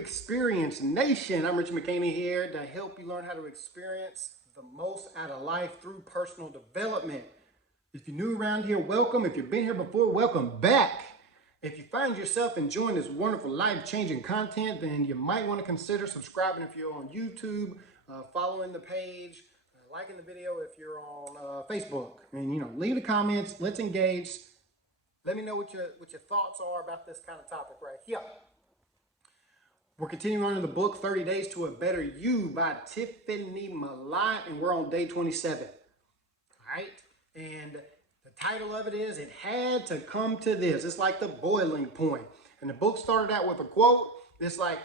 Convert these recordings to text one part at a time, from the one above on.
TruExperience Nation. I'm Rich McCamey here to help you learn how to experience the most out of life through personal development. If you're new around here, welcome. If you've been here before, welcome back. If you find yourself enjoying this wonderful life-changing content, then you might want to consider subscribing if you're on YouTube, following the page, liking the video if you're on Facebook. And, leave the comments. Let's engage. Let me know what your thoughts are about this kind of topic right here. We're continuing on in the book, 30 Days to a Better You by Tiffany Malott, and we're on day 27. All right? And the title of it is, It Had to Come to This. It's like the boiling point. And the book started out with a quote. It's like,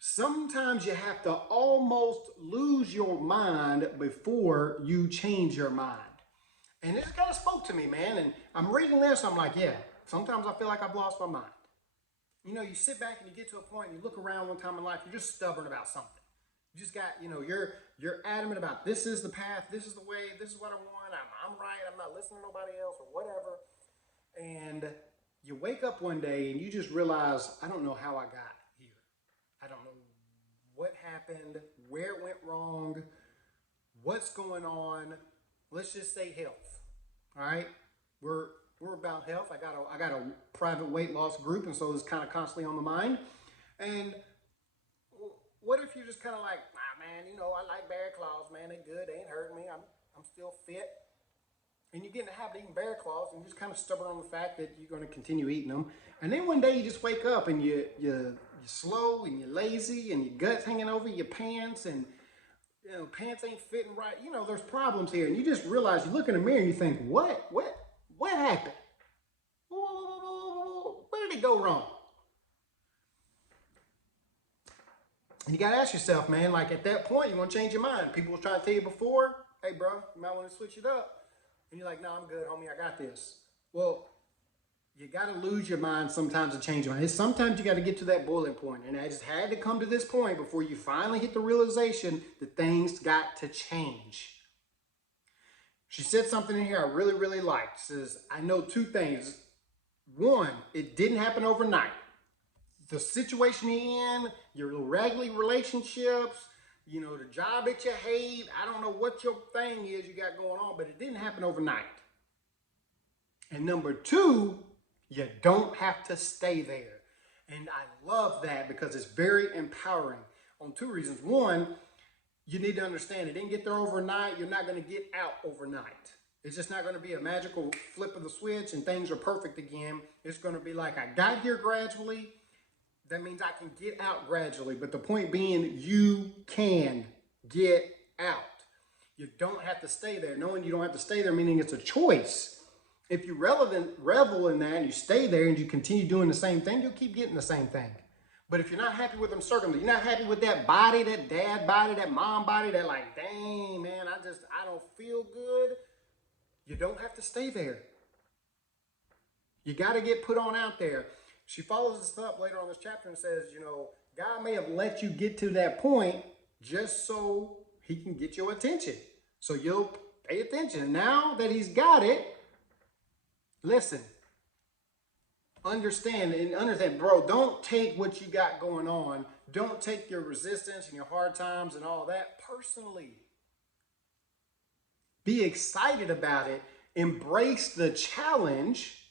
sometimes you have to almost lose your mind before you change your mind. And this kind of spoke to me, man. And I'm reading this, I'm like, yeah, sometimes I feel like I've lost my mind. You sit back and you get to a point and you look around one time in life, you're just stubborn about something. You just got, you're adamant about this is the path, this is the way, this is what I want, I'm right, I'm not listening to nobody else or whatever. And you wake up one day and you just realize, I don't know how I got here. I don't know what happened, where it went wrong, what's going on. Let's just say health. All right? We're about health. I got a private weight loss group, and so it's kind of constantly on the mind. And what if you're just kind of like, man, I like bear claws, man. They good. They ain't hurting me. I'm still fit. And you get in the habit of eating bear claws, and you're just kind of stubborn on the fact that you're going to continue eating them. And then one day you just wake up and you're slow and you're lazy and your gut's hanging over your pants and pants ain't fitting right. There's problems here, and you just realize, you look in the mirror and you think, what happened? Where did it go wrong? And you got to ask yourself, man, like at that point, you want to change your mind. People were trying to tell you before, hey, bro, you might want to switch it up. And you're like, no, I'm good, homie, I got this. Well, you got to lose your mind sometimes to change your mind. Sometimes you got to get to that boiling point. And I just had to come to this point before you finally hit the realization that things got to change. She said something in here I really, really liked. She says, I know two things. One, it didn't happen overnight. The situation you're in, your raggedy relationships, the job that you hate, I don't know what your thing is you got going on, but it didn't happen overnight. And number two, you don't have to stay there. And I love that because it's very empowering on two reasons. One, you need to understand it didn't get there overnight. You're not going to get out overnight. It's just not going to be a magical flip of the switch and things are perfect again. It's going to be like, I got here gradually. That means I can get out gradually. But the point being, you can get out. You don't have to stay there. Knowing you don't have to stay there, meaning it's a choice. If you revel in that and you stay there and you continue doing the same thing, you'll keep getting the same thing. But if you're not happy with them circumstances, you're not happy with that body, that dad body, that mom body, that like, dang, man, I don't feel good. You don't have to stay there. You got to get put on out there. She follows this up later on this chapter and says, God may have let you get to that point just so he can get your attention. So you'll pay attention. And now that he's got it, listen. Understand, bro, don't take what you got going on. Don't take your resistance and your hard times and all that personally. Be excited about it. Embrace the challenge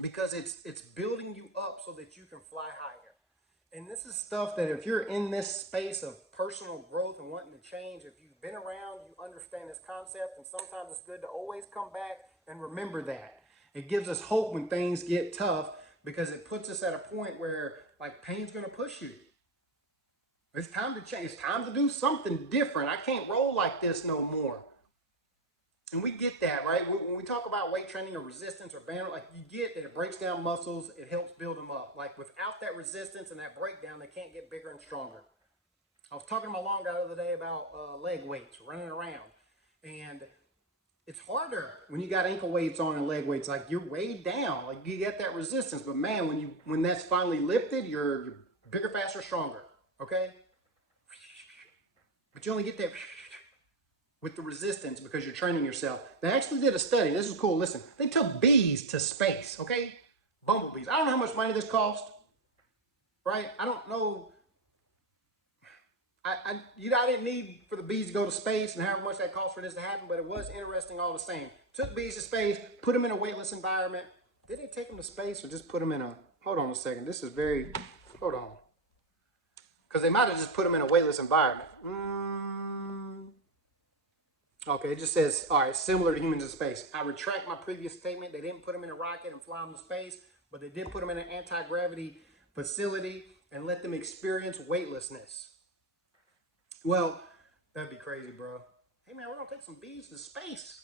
because it's building you up so that you can fly higher. And this is stuff that if you're in this space of personal growth and wanting to change, if you've been around, you understand this concept, and sometimes it's good to always come back and remember that. It gives us hope when things get tough because it puts us at a point where like pain's going to push you. It's time to change. It's time to do something different. I can't roll like this no more. And we get that, right? When we talk about weight training or resistance or band, like you get that it breaks down muscles, it helps build them up. Like without that resistance and that breakdown, they can't get bigger and stronger. I was talking to my long guy the other day about leg weights, running around. And it's harder when you got ankle weights on and leg weights. Like you're weighed down, like you get that resistance. But man, when that's finally lifted, you're bigger, faster, stronger. Okay? But you only get that with the resistance because you're training yourself. They actually did a study. This is cool. Listen, they took bees to space, okay? Bumblebees. I don't know how much money this cost, right? I don't know I didn't need for the bees to go to space and however much that cost for this to happen, but it was interesting all the same. Took bees to space, put them in a weightless environment. Did they take them to space or just put them in a, hold on a second. This is very, hold on. Because they might have just put them in a weightless environment. Okay, it just says, all right, similar to humans in space. I retract my previous statement. They didn't put them in a rocket and fly them to space, but they did put them in an anti-gravity facility and let them experience weightlessness. Well, that'd be crazy, bro. Hey, man, we're going to take some bees to space.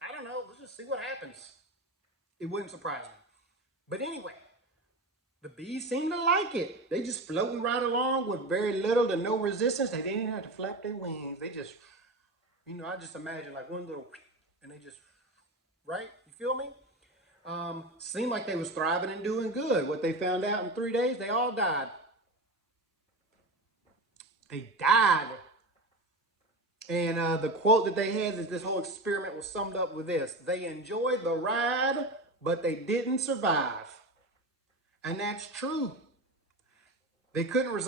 I don't know. Let's just see what happens. It wouldn't surprise me. But anyway, the bees seem to like it. They just floating right along with very little to no resistance. They didn't even have to flap their wings. They just, you know, I just imagine like one little, and they just, right? You feel me? Seemed like they was thriving and doing good. What they found out in 3 days, they all died. They died. And the quote that they had is this whole experiment was summed up with this: they enjoyed the ride, but they didn't survive. And that's true. They couldn't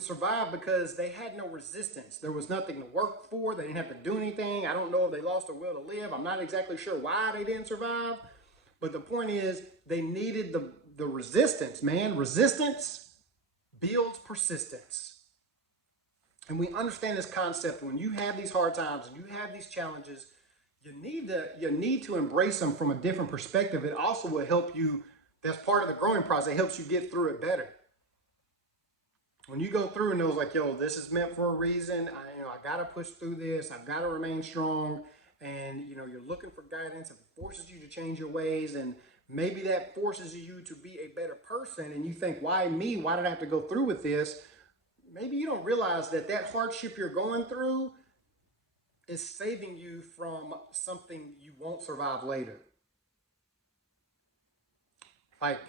survive because they had no resistance. There was nothing to work for. They didn't have to do anything. I don't know if they lost their will to live. I'm not exactly sure why they didn't survive. But the point is, they needed the resistance, man. Resistance builds persistence. And we understand this concept. When you have these hard times and you have these challenges, you need to embrace them from a different perspective. It also will help you. That's part of the growing process. It helps you get through it better. When you go through and knows like, yo, this is meant for a reason. I got to push through this. I've got to remain strong. And, you're looking for guidance. It forces you to change your ways. And maybe that forces you to be a better person. And you think, why me? Why did I have to go through with this? Maybe you don't realize that hardship you're going through is saving you from something you won't survive later. Like,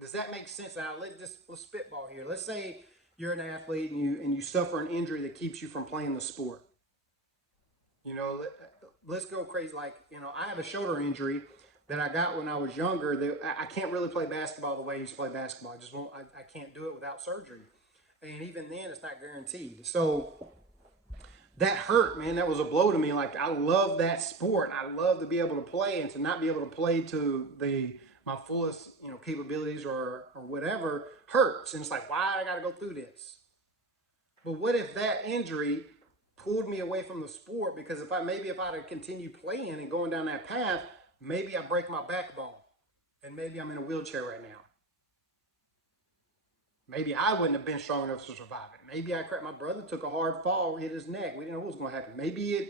does that make sense? Now, let's spitball here. Let's say you're an athlete and you suffer an injury that keeps you from playing the sport. Let's go crazy. Like, I have a shoulder injury that I got when I was younger. That I can't really play basketball the way I used to play basketball. I can't do it without surgery. And even then, it's not guaranteed. So that hurt, man. That was a blow to me. Like, I love that sport. I love to be able to play, and to not be able to play to my fullest, capabilities or whatever hurts. And it's like, why I got to go through this? But what if that injury pulled me away from the sport? Because if I'd have continued playing and going down that path, maybe I break my backbone and maybe I'm in a wheelchair right now. Maybe I wouldn't have been strong enough to survive it. Maybe my brother took a hard fall, hit his neck. We didn't know what was going to happen. Maybe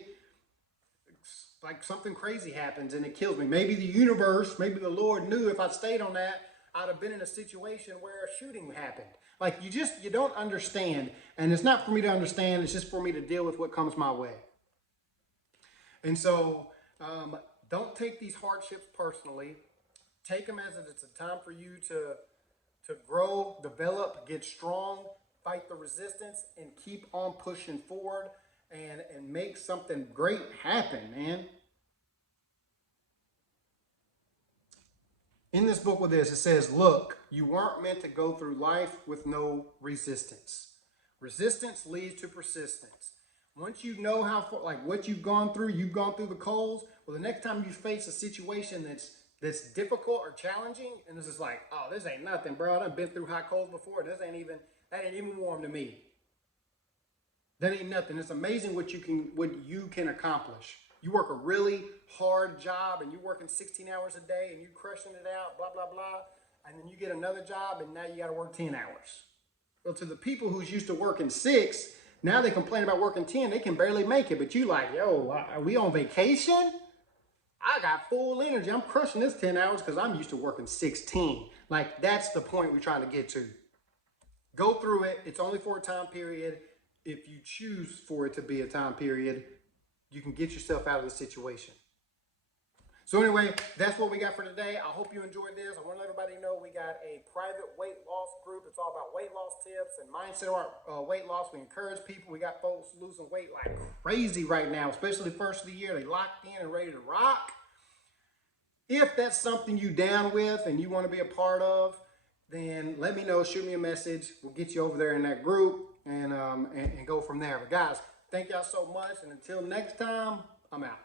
like something crazy happens and it kills me. Maybe the universe, maybe the Lord knew if I'd stayed on that, I'd have been in a situation where a shooting happened. Like, you don't understand. And it's not for me to understand. It's just for me to deal with what comes my way. And so don't take these hardships personally. Take them as it's a time for you to grow, develop, get strong, fight the resistance, and keep on pushing forward and make something great happen, man. In this book with this, it says, look, you weren't meant to go through life with no resistance. Resistance leads to persistence. Once you know what you've gone through the coals. Well, the next time you face a situation that's difficult or challenging, and this is like, oh, this ain't nothing, bro. I've been through hot coals before. That ain't even warm to me. That ain't nothing. It's amazing what you can accomplish. You work a really hard job and you're working 16 hours a day and you're crushing it out, blah, blah, blah. And then you get another job and now you got to work 10 hours. Well, to the people who's used to working 6, now they complain about working 10. They can barely make it. But you like, yo, are we on vacation? I got full energy. I'm crushing this 10 hours because I'm used to working 16. Like, that's the point we're trying to get to. Go through it. It's only for a time period. If you choose for it to be a time period, you can get yourself out of the situation. So anyway, that's what we got for today. I hope you enjoyed this. I want to let everybody know we got a private weight loss group. It's all about weight loss tips and mindset around weight loss. We encourage people. We got folks losing weight like crazy right now, especially the first of the year. They locked in and ready to rock. If that's something you down with and you want to be a part of, then let me know. Shoot me a message. We'll get you over there in that group. and go from there. But guys, thank y'all so much. And until next time, I'm out.